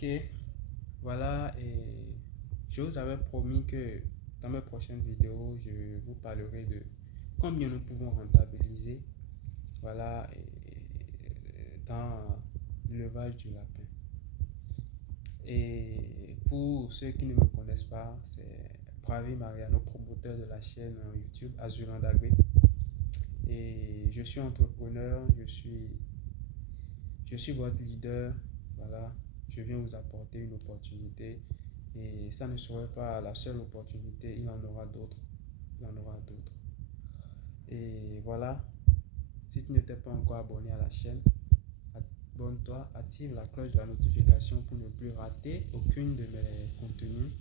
Ok, voilà, et je vous avais promis que dans mes prochaines vidéos, je vous parlerai de combien nous pouvons rentabiliser, voilà, dans l'élevage du lapin. Et pour ceux qui ne me connaissent pas, c'est Bravi Mariano, promoteur de la chaîne YouTube Azuland Agri. Et je suis entrepreneur, je suis votre leader, voilà, je viens vous apporter une opportunité et ça ne serait pas la seule opportunité, il y en aura d'autres, il y en aura d'autres. Et voilà, si tu n'étais pas encore abonné à la chaîne, abonne-toi, active la cloche de la notification pour ne plus rater aucune de mes contenus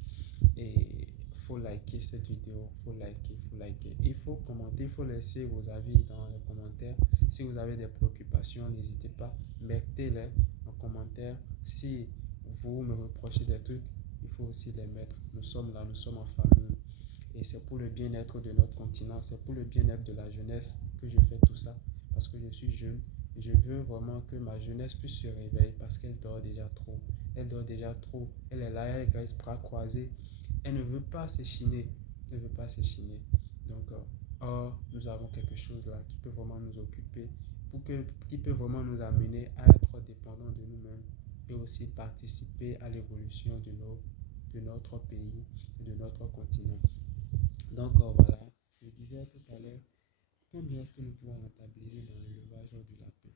et faut liker cette vidéo, faut liker. Il faut commenter, il faut laisser vos avis dans les commentaires. Si vous avez des préoccupations, n'hésitez pas, mettez-les en commentaire. Si vous me reprochez des trucs, il faut aussi les mettre. Nous sommes là, nous sommes en famille. Et c'est pour le bien-être de notre continent, c'est pour le bien-être de la jeunesse que je fais tout ça. Parce que je suis jeune et je veux vraiment que ma jeunesse puisse se réveiller parce qu'elle dort déjà trop. Elle dort déjà trop. Elle est là, elle reste bras croisés. Elle ne veut pas s'échiner. Elle ne veut pas s'échiner. Donc, or, nous avons quelque chose là qui peut vraiment nous occuper, qui peut vraiment nous amener à être dépendants de nous-mêmes et aussi participer à l'évolution de notre pays et de notre continent. Donc, voilà, je disais tout à l'heure, combien est-ce que nous pouvons rentabiliser dans l'élevage du lapin?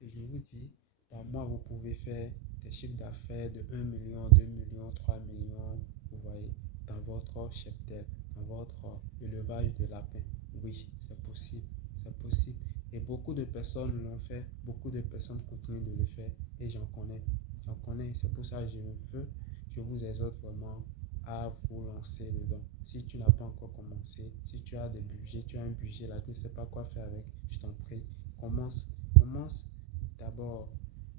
Et je vous dis, par mois, vous pouvez faire des chiffres d'affaires de 1 million, 2 millions, 3 millions, vous voyez, dans votre cheptel, dans votre élevage de lapins. Oui, c'est possible, c'est possible. Et beaucoup de personnes l'ont fait, beaucoup de personnes continuent de le faire, et j'en connais, c'est pour ça que je vous exhorte vraiment à vous lancer dedans. Si tu n'as pas encore commencé, si tu as des budgets, tu as un budget là, tu ne sais pas quoi faire avec, je t'en prie, commence d'abord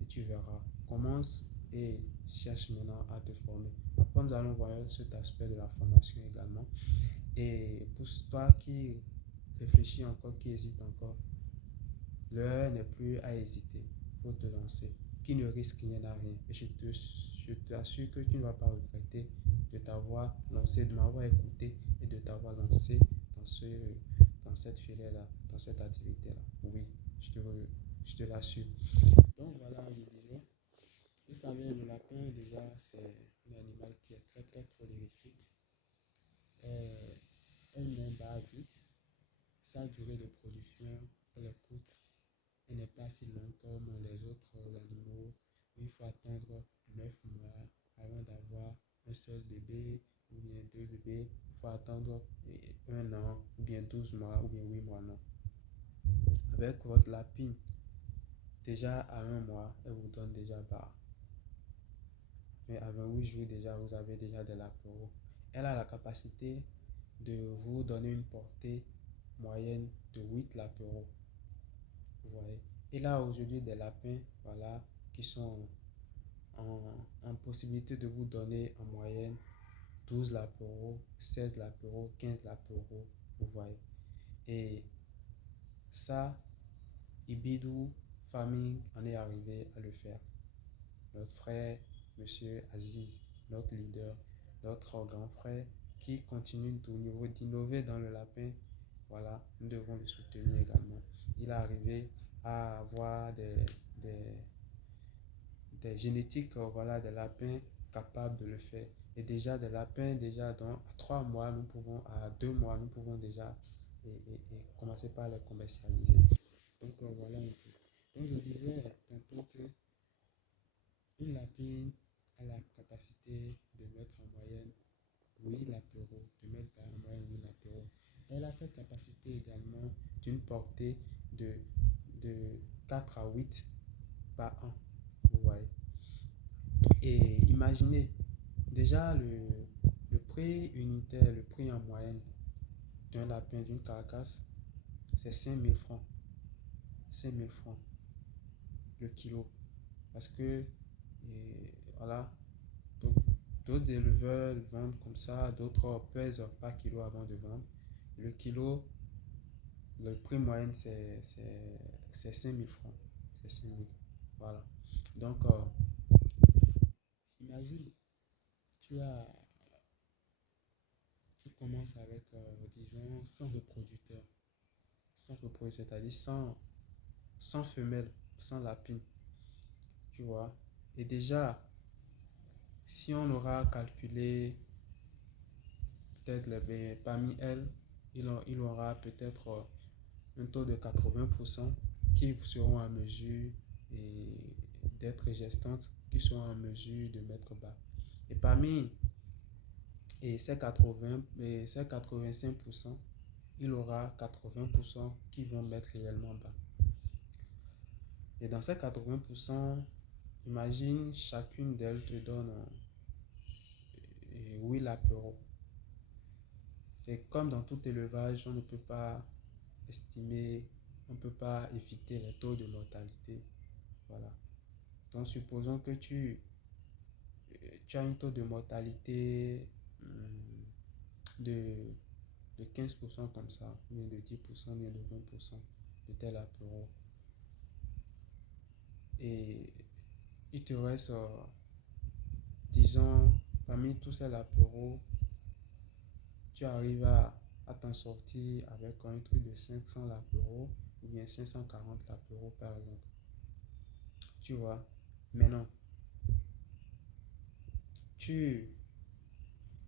et tu verras. Commence et cherche maintenant à te former. Après, nous allons voir cet aspect de la formation également. Et pour toi qui réfléchis encore, qui hésite encore, l'heure n'est plus à hésiter. Il faut te lancer. Qui ne risque rien n'a rien. Et je t'assure que tu ne vas pas regretter de t'avoir lancé, de m'avoir écouté et de t'avoir lancé dans cette filière-là, dans cette activité-là. Oui, je te l'assure. Donc voilà, je disais, vous savez, le lapin, déjà, c'est un animal qui est très, très prolifique. Euh, Elle-même va vite. Sa durée de production, elle est courte. Elle n'est pas si longue comme les autres animaux. Il faut attendre 9 mois avant d'avoir un seul bébé ou bien deux bébés. Il faut attendre 1 an ou bien 12 mois ou bien 8 mois. Non. Avec votre lapine, déjà à 1 mois, elle vous donne déjà bas. Mais à 28 jours déjà, vous avez déjà des lapins. Elle a la capacité de vous donner une portée moyenne de 8 lapins. Vous voyez. Et là, aujourd'hui, des lapins, voilà, qui sont en possibilité de vous donner en moyenne 12 lapins, 16 lapins, 15 lapins. Vous voyez. Et ça, Ibidou Famille en est arrivé à le faire. Notre frère, Monsieur Aziz, notre leader, notre grand frère, qui continue au niveau d'innover dans le lapin, voilà, nous devons le soutenir également. Il est arrivé à avoir des génétiques, voilà, des lapins capables de le faire. Et déjà, des lapins, déjà, à 3 mois, à 2 mois, nous pouvons déjà et commencer par les commercialiser. Donc, voilà un peu. Donc, je disais tantôt que une lapine a la capacité de mettre en moyenne 8 latéraux, de mettre en moyenne 8 latéraux. Elle a cette capacité également d'une portée de 4 à 8 par an. Vous voyez. Et imaginez, déjà le prix unitaire, le prix en moyenne d'un lapin, d'une carcasse, c'est 5 000 francs. 5 000 francs le kilo. Parce que, voilà, d'autres éleveurs vendent comme ça, d'autres pèsent par kilo avant de vendre. Le kilo, le prix moyen, c'est 5 000 francs. C'est 5 000. Voilà. Donc, tu as, tu commences avec, disons, 100 reproducteurs. 100 reproducteurs, c'est-à-dire 100 femelles, 100 lapines, tu vois. Et déjà, si on aura calculé peut-être parmi elles, il aura peut-être un taux de 80% qui seront en mesure d'être gestantes, qui seront en mesure de mettre bas. Et parmi ces 80, ces 85%, il y aura 80% qui vont mettre réellement bas. Et dans ces 80%, imagine chacune d'elles te donne 8 lapéraux. C'est comme dans tout élevage, on ne peut pas estimer, on ne peut pas éviter les taux de mortalité. Voilà. Donc supposons que tu as un taux de mortalité de, de 15% comme ça, ou bien de 10%, ou bien de 20% de tel apéro. Et il te reste, disons, parmi tous ces apéros, tu arrives à t'en sortir avec un truc de 500 l'apéro ou bien 540 l'apéro par exemple. Tu vois, maintenant, tu,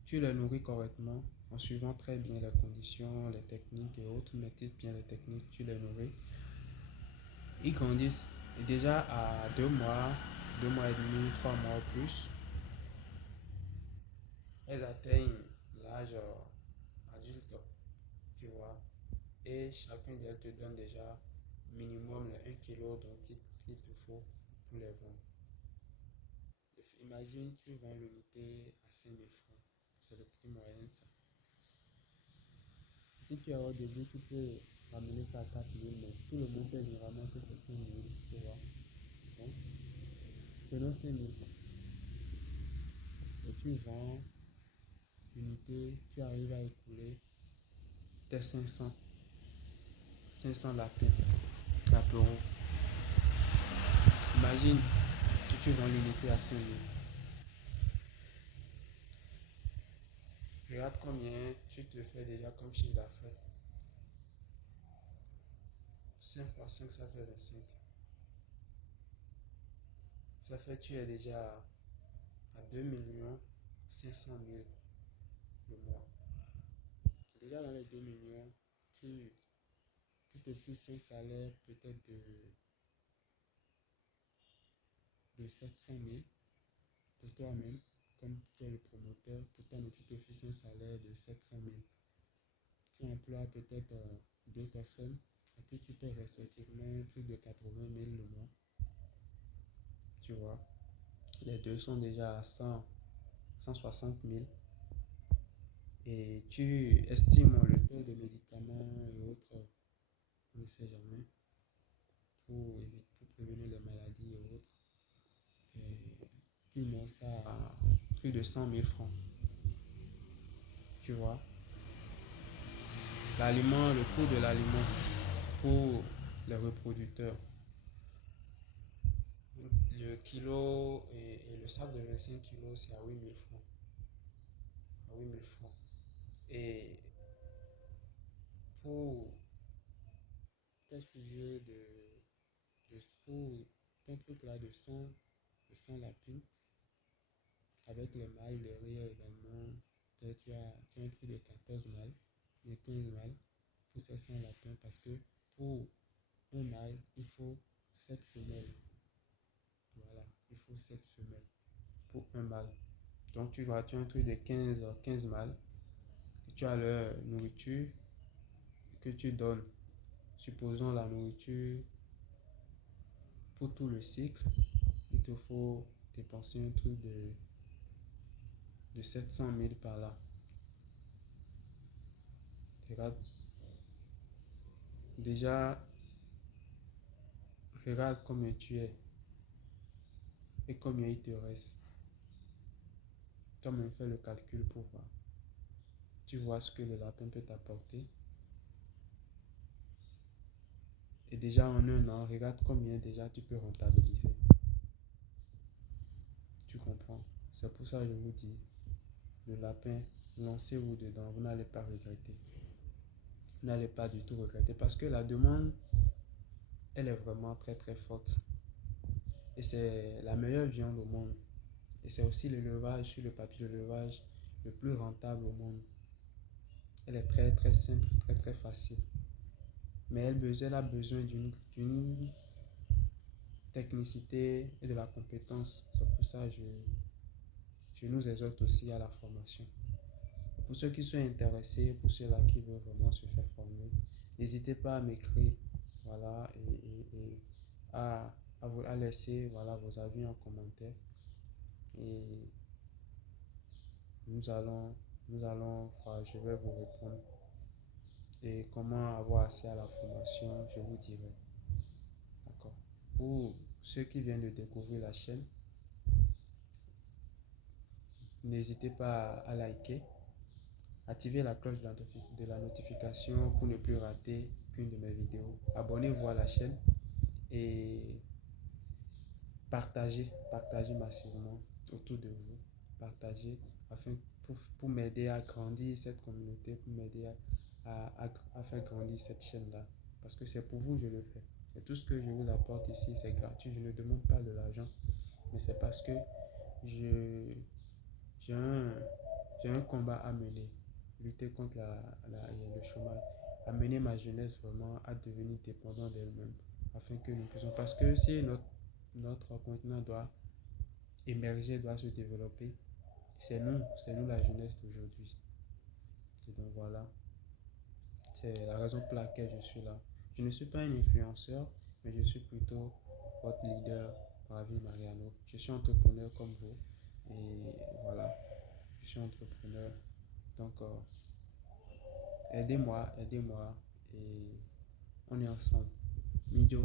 tu les nourris correctement en suivant très bien les conditions, les techniques et autres, maîtrises bien les techniques, tu les nourris. Ils grandissent et déjà à 2 mois et demi, 3 mois ou plus, elles atteignent l'âge adulte, tu vois. Et chacune d'elles te donne déjà minimum les 1 kg dont il te faut pour les vendre. Imagine, tu vends l'unité à 5 000 francs. C'est le prix moyen de ça. Si tu es au début, tu peux ramener ça à 4 000, mais tout le monde sait généralement que c'est 5 000, tu vois. Donc, prenons 5 000 francs. Et tu vends l'unité, tu arrives à écouler tes 500 lapins, lapins. Imagine que tu vends l'unité à 5 000. Regarde combien tu te fais déjà comme chiffre d'affaires. 5 fois 5, ça fait 25. Ça fait que tu es déjà à 2 500 000 le mois. Déjà dans les 2 millions, tu te fixes un salaire peut-être de 700 000 pour toi-même, comme tu es le promoteur, pour toi-même tu te fixes un salaire de 700 000. Tu emploies peut-être 2 personnes à qui tu paies respectivement plus de 80 000 le mois. Tu vois, les deux sont déjà à 160 000. Et tu estimes le taux de médicaments et autres, on ne sait jamais, pour prévenir les maladies et autres. Et tu mets ça à plus de 100 000 francs. Tu vois, l'aliment, le coût de l'aliment pour les reproducteurs, le kilo et le sac de 25 kilos, c'est à 8 000 francs. À 8 000 francs. Et pour tes sujets pour un truc là de 100 lapines, avec les mâles derrière également, tu as un prix de 14 mâles, de 15 mâles pour ces 100 lapins parce que pour un mâle, il faut 7 femelles. Voilà, il faut 7 femelles pour un mâle. Donc tu as un truc de 15 mâles. Tu as leur nourriture que tu donnes. Supposons la nourriture pour tout le cycle, il te faut dépenser un truc de 700 000 par là. Regarde, déjà, regarde combien tu es et combien il te reste. Toi-même fais le calcul pour voir. Tu vois ce que le lapin peut t'apporter. Et déjà en un an, regarde combien déjà tu peux rentabiliser. Tu comprends? C'est pour ça que je vous dis, le lapin, lancez-vous dedans, vous n'allez pas regretter. Vous n'allez pas du tout regretter parce que la demande, elle est vraiment très très forte. Et c'est la meilleure viande au monde. Et c'est aussi l'élevage, sur le papier, l'élevage le plus rentable au monde. Elle est très très simple, très très facile. Mais elle a besoin d'une technicité et de la compétence. C'est pour ça que je nous exhorte aussi à la formation. Pour ceux qui sont intéressés, pour ceux-là qui veulent vraiment se faire former, n'hésitez pas à m'écrire, voilà, et à laisser voilà, vos avis en commentaire. Et nous allons, je vais vous répondre. Et comment avoir accès à la formation, je vous dirai. D'accord. Pour ceux qui viennent de découvrir la chaîne, n'hésitez pas à liker, activer la cloche de la notification pour ne plus rater qu'une de mes vidéos. Abonnez-vous à la chaîne et partagez massivement autour de vous. Partagez afin pour m'aider à grandir cette communauté, pour m'aider à faire grandir cette chaîne-là. Parce que c'est pour vous que je le fais. Et tout ce que je vous apporte ici, c'est gratuit. Je ne demande pas de l'argent, mais c'est parce que je, j'ai un combat à mener. Lutter contre le chômage. Amener ma jeunesse vraiment à devenir dépendant d'elle-même. Afin que nous puissions. Parce que si notre continent doit émerger, doit se développer, c'est nous la jeunesse d'aujourd'hui. Et donc voilà, c'est la raison pour laquelle je suis là. Je ne suis pas un influenceur, mais je suis plutôt votre leader, Ravi Mariano. Je suis entrepreneur comme vous. Et voilà, je suis entrepreneur. Donc, aidez-moi, et on est ensemble. Midio.